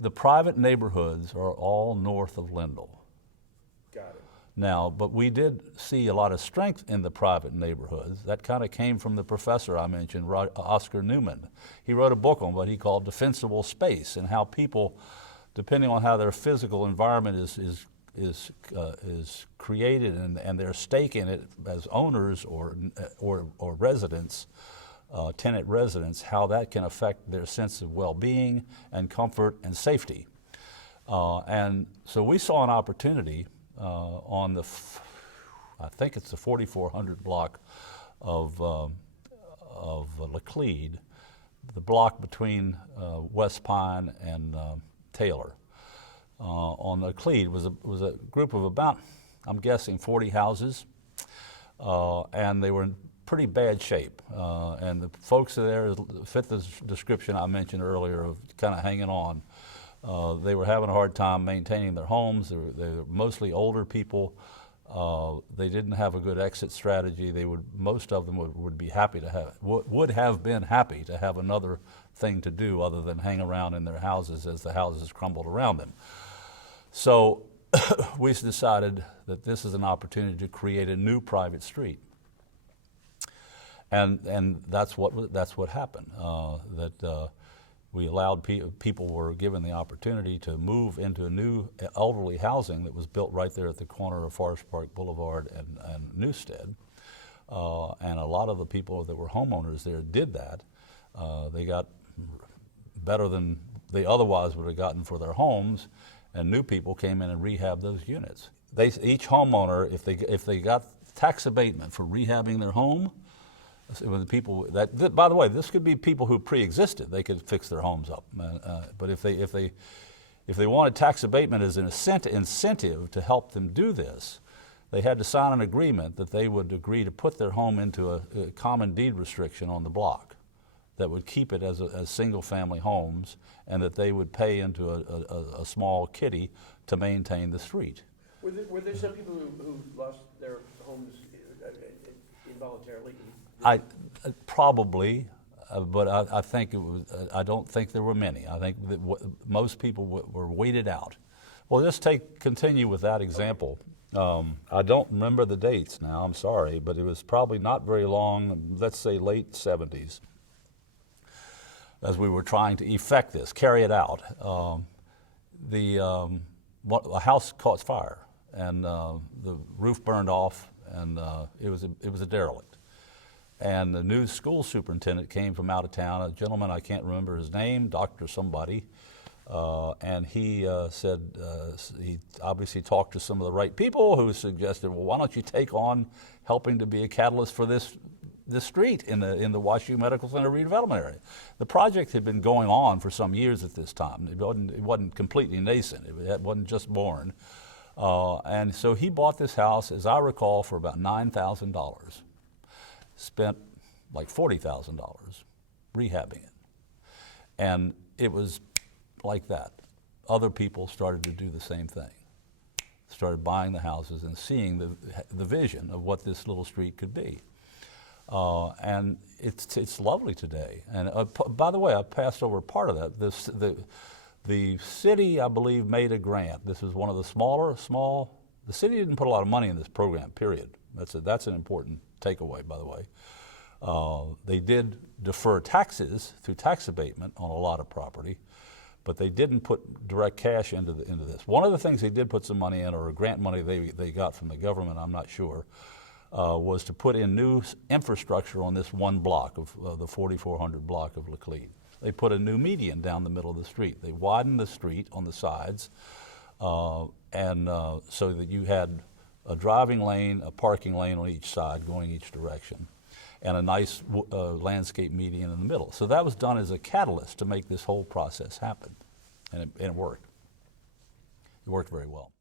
The private neighborhoods are all north of Lindell. Got it. Now, but we did see a lot of strength in the private neighborhoods. That kind of came from the professor I mentioned, Oscar Newman. He wrote a book on what he called defensible space and how people, depending on how their physical environment is created and their stake in it as owners or residents, tenant residents, how that can affect their sense of well-being and comfort and safety. And so we saw an opportunity on the, I think it's the 4400 block of Laclede, the block between West Pine and Taylor. On Laclede was a group of about, I'm guessing, 40 houses, and they were in pretty bad shape. And the folks there fit the description I mentioned earlier of kind of hanging on. They were having a hard time maintaining their homes. They were mostly older people. They didn't have a good exit strategy. Most of them would have been happy to have another thing to do other than hang around in their houses as the houses crumbled around them. So we decided that this is an opportunity to create a new private street. And that's what happened. We allowed people were given the opportunity to move into a new elderly housing that was built right there at the corner of Forest Park Boulevard and Newstead. And a lot of the people that were homeowners there did that. They got better than they otherwise would have gotten for their homes, and new people came in and rehabbed those units. Each homeowner, if they got tax abatement for rehabbing their home, with the people that, by the way, this could be people who pre-existed. They could fix their homes up. But if they wanted tax abatement as an incentive to help them do this, they had to sign an agreement that they would agree to put their home into a common deed restriction on the block that would keep it as single-family homes, and that they would pay into a small kitty to maintain the street. Were there some people who lost their homes involuntarily? Probably, but I think it was. I don't think there were many. I think that most people were waited out. Well, just continue with that example. I don't remember the dates now. I'm sorry, but it was probably not very long. Let's say late 70s, as we were trying to effect this, carry it out. A house caught fire, and the roof burned off, and it was a derelict. And the new school superintendent came from out of town, a gentleman, I can't remember his name, Dr. somebody, and he said, he obviously talked to some of the right people who suggested, well, why don't you take on helping to be a catalyst for this street in the WashU Medical Center redevelopment area. The project had been going on for some years at this time. It wasn't completely nascent. It wasn't just born. And so he bought this house, as I recall, for about $9,000. Spent like $40,000 rehabbing it. And it was like that. Other people started to do the same thing. Started buying the houses and seeing the vision of what this little street could be. And it's lovely today. And by the way, I passed over part of that. The city, I believe, made a grant. This is one of the the city didn't put a lot of money in this program, period. That's an important takeaway, by the way. They did defer taxes through tax abatement on a lot of property, but they didn't put direct cash into this. One of the things they did put some money in, or a grant money they got from the government, I'm not sure, was to put in new infrastructure on this one block of the 4400 block of Laclede. They put a new median down the middle of the street. They widened the street on the sides, so that you had a driving lane, a parking lane on each side going each direction, and a nice landscape median in the middle. So that was done as a catalyst to make this whole process happen, and it worked. It worked very well.